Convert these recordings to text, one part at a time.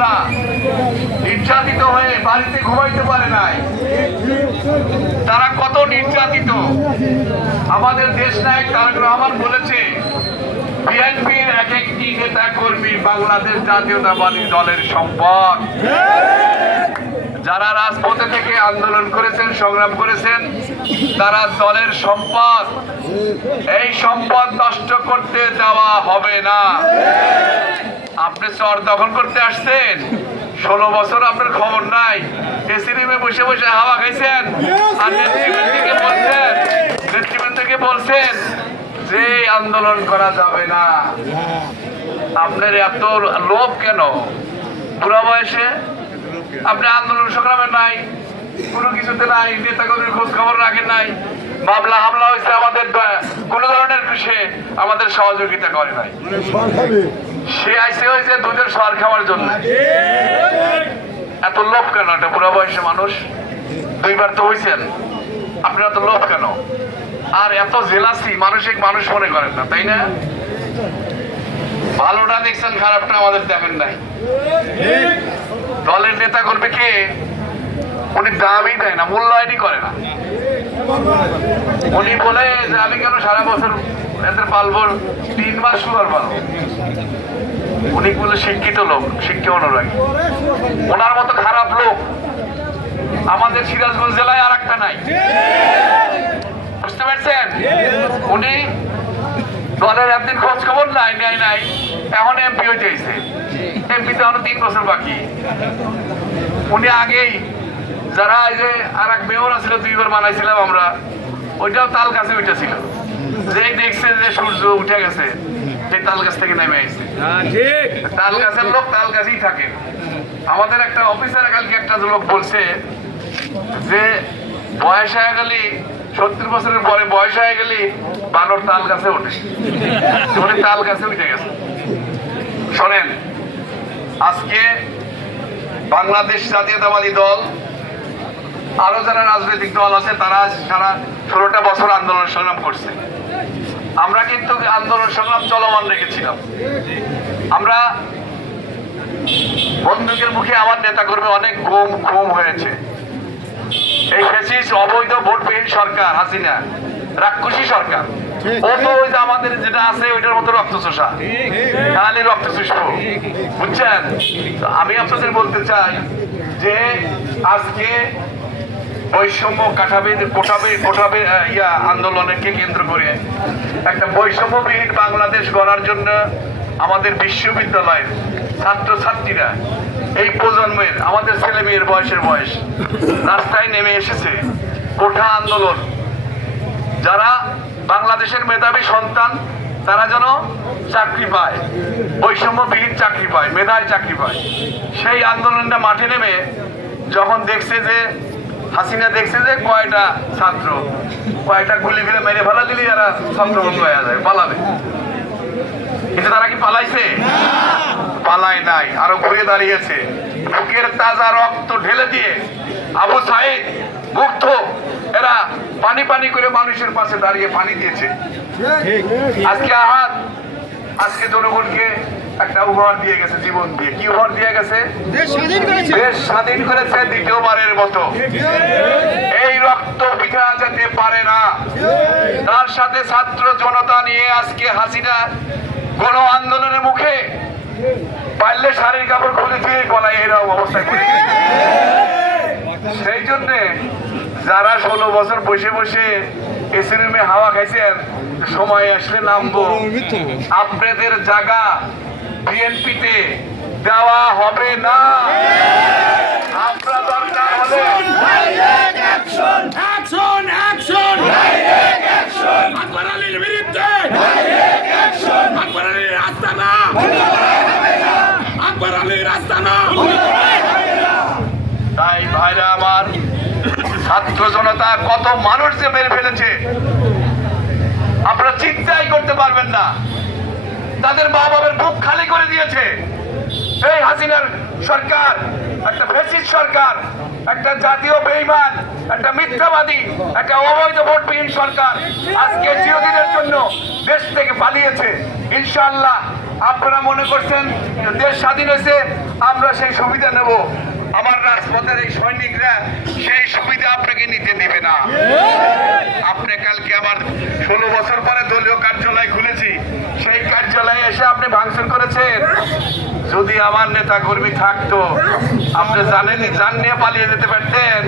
বোনরা নির্যাতিত হয়ে বাড়িতে ঘুমাইতে পারে নাই। তারা কত নির্যাতিত? আমাদের দেশ নায়ক তারেক রহমান বলেছে বিএনপির এক একটি নেতা কর্মী বাংলাদেশ জাতীয়তাবাদী দলের সম্পদ। যারা রাজপথে থেকে আন্দোলন করেছেন, সংগ্রাম করেছেন, তারা দলের সম্পদ। এই সম্পদ নষ্ট করতে দেওয়া হবে না। আপনি চর দখল করতে আসছেন। ষোলো বছর আপনার খবর নাই। এসি রুমে বসে বসে হাওয়া খাইছেন। আর নেতৃবৃন্দ থেকে বলছেন নেতৃবৃন্দ থেকে বলছেন যে আন্দোলন করা যাবে না। আপনার এত লোভ কেন? বুড়া বয়সে আপনি আন্দোলন সংগ্রামে নাই কোনো কিছুতে নাই নেতা কর্মীর খোঁজ খবর রাখেন নাই। মামলা হামলা হয়েছে আমাদের কোনো ধরনের সে আমাদের সহযোগিতা করে নাই। সে আইসে হয়েছে দুধের সার খাওয়ার জন্য। এত লোভ কেন? একটা বুড়া বয়সে মানুষ। দুইবার তো হয়েছেন আপনার এত লোভ কেন? আর এত জেলাসি, মানসিক মানুষ মনে করেন না, তাই না? ভালোটা দেখছেন, খারাপটা আমাদের দেখেন নাই। দলের নেতা করবে কে? উনি দামই দেয় না, মূল্যায়নই করে না। উনি বলে যে আমি কেন সারা বছর এদের পালবো? তিন মাস সুগার পালবো। উনি বলে শিক্ষিত লোক, শিক্ষা অনুরাগী। ওনার মতো খারাপ লোক আমাদের সিরাজগঞ্জ জেলায় আর একটা নাই। বুঝতে পারছেন? উনি দলের একদিন খোঁজ খবর নাই নাই নাই, এখন এমপি হয়ে যাইছে এমপি তো এখনও তিন বছর বাকি। উনি আগেই যারা এই যে আর এক মেয়র আছিল দুইবার বানাইছিলাম আমরা ওইটাও তাল গাছে উঠেছিল। যে দেখছে যে সূর্য উঠে গেছে সেই তাল গাছ থেকে নেমে আসছে তাল গাছের লোক তাল গাছেই থাকে। আমাদের একটা অফিসার কালকে একটা লোক বলছে যে বয়স হয়ে গেলে সত্তর বছরের পরে বয়স হয়ে গেলে বানর তাল গাছে ওঠে। উনি তাল গাছে উঠে গেছে। শোনেন আজকে বাংলাদেশ জাতীয়তাবাদী দল আরও যারা রাজনৈতিক দল আছে তারা সারা ষোলোটা বছর আন্দোলন সংগ্রাম করছে। আমরা কিন্তু আন্দোলন সংগ্রাম চলমান রেখেছিলাম। আমরা বন্দুকের মুখে আমার নেতা কর্মী অনেক গুম খুম হয়েছে। এই ফেসিস অবৈধ ভোটবিহীন সরকার হাসিনা রাক্ষসী সরকার। যে আমাদের যেটা আছে ওইটার মতো রক্ত চোষা। খালি রক্ত চুষব বুঝছেন? আমি আপনাদের বলতে চাই যে আজকে বৈষম্য কাঠাবে কোটাবে কোটাবে ইয়া আন্দোলনকে কেন্দ্র করে। একটা বৈষম্যবিহীন বাংলাদেশ গড়ার জন্য আমাদের বিশ্ববিদ্যালয়ের ছাত্রছাত্রীরা এই প্রজন্মের, আমাদের ছেলে মেয়ের বয়সের বয়স, রাস্তায় নেমে এসেছে কোঠা আন্দোলন। যারা বাংলাদেশের মেধাবী সন্তান, তারা যেন চাকরি পায়, বৈষম্যবিহীন চাকরি পায়, মেধায় চাকরি পায়। সেই আন্দোলনটা মাঠে নেমে যখন দেখছে যে হাসিনা দেখছে যে কয়টা ছাত্র কয়টা গুলি ফেলে মেরে ফেলা দিলে যারা ছাত্র বন্ধু হয়ে যায় পালাবে। কিন্তু তারা কি পালাইছে? পালায় নাই আরও ঘুরে দাঁড়িয়েছে। বুকের তাজা রক্ত ঢেলে দিয়ে আবু সাইদ মুগ্ধ এরা পানি পানি করে মানুষের পাশে দাঁড়িয়ে পানি দিয়েছে। আজকে আহাত আজকে জনগণকে একটা উপহার দিয়ে গেছে জীবন দিয়ে। কি উপহার দিয়ে গেছে? দেশ স্বাধীন করেছে। দেশ স্বাধীন করেছে দ্বিতীয়বারের মতো। এই রক্ত পিঠা যেতে পারে না তার সাথে ছাত্র জনতা নিয়ে আজকে হাসিনা গণ আন্দোলনের মুখে পারলে শাড়ির কাপড় খুলে দিয়ে গলায় এরকম অবস্থা করে সেই জন্যে যারা ষোলো বছর বসে বসে এসি রুমে হাওয়া খাইছেন সময় আসলে নামবো। আপনাদের জায়গা বিএনপিতে দেওয়া হবে না। আমরা দরকার হলে তাই ভাইরা আমার ছাত্র জনতা কত মানুষ যে মেরে ফেলেছে। আপনারা চিন্তাই করতে পারবেন না। তাদের মা বাবার বুক খালি করে দিয়েছে। এই হাসিনার সরকার, একটা ফেসিস সরকার, একটা জাতীয় বেইমান, একটা মিথ্যাবাদী, একটা অবৈধ ভোটবিহীন সরকার আজকে চিরদিনের জন্য দেশ থেকে পালিয়েছে। ইনশাল্লাহ আপনারা মনে করছেন দেশ স্বাধীন হয়েছে, আমরা সেই সুবিধা নেব। আমার রাজপথের এই সৈনিকরা সেই সুবিধা আপনাকে নিতে দেবে না। আপনি কালকে আমার ষোলো বছর পরে দলীয় কার্যালয় খুলেছি। সেই কার্যালয়ে এসে আপনি ভাঙচুর করেছেন। যদি আমার নেতা কর্মী থাকতো, আপনি জানেনই জান নিয়ে পালিয়ে যেতে পারতেন।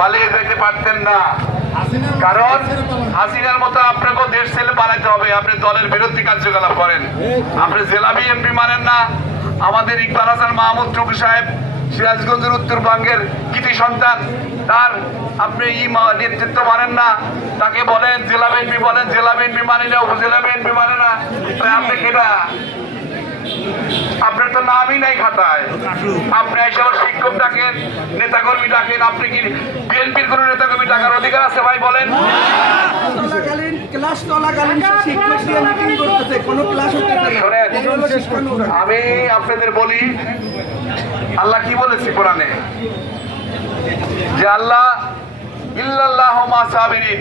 পালিয়ে যেতে পারতেন না। কারণ হাসিনার মতো আপনাকেও দেশ ছেলে পালাইতে হবে। আপনি দলের বিরোধী কার্যকলাপ করেন। আপনি জেলা বিএনপি মানেন না। আমাদের ইকবাল হাসান মাহমুদ টুকু সাহেব সিরাজগঞ্জের উত্তরবঙ্গের কৃতি সন্তান। তার আপনি ই নেতৃত্ব মানেন না। তাকে বলেন, জেলা বিএনপি বলেন, জেলা বিএনপি মানে না, উপজেলা বিএনপি মানে না। আপনি কেটা আপনার তো নামই নাই খাতায়। আপনি এসে আবার শিক্ষক ডাকেন, নেতাকর্মী ডাকেন, আপনি কি বিএনপির কোনো নেতাকর্মী ডাকার অধিকার আছে ভাই বলেন? ক্লাস চলাকালীন শিক্ষক দিয়ে মিটিং করতেছে কোনো ক্লাস না। আমি আপনাদের বলি আল্লাহ কি বলেছি কোরআনে? যে আল্লাহ ইল্লাল্লাহ মা সাবিরিন।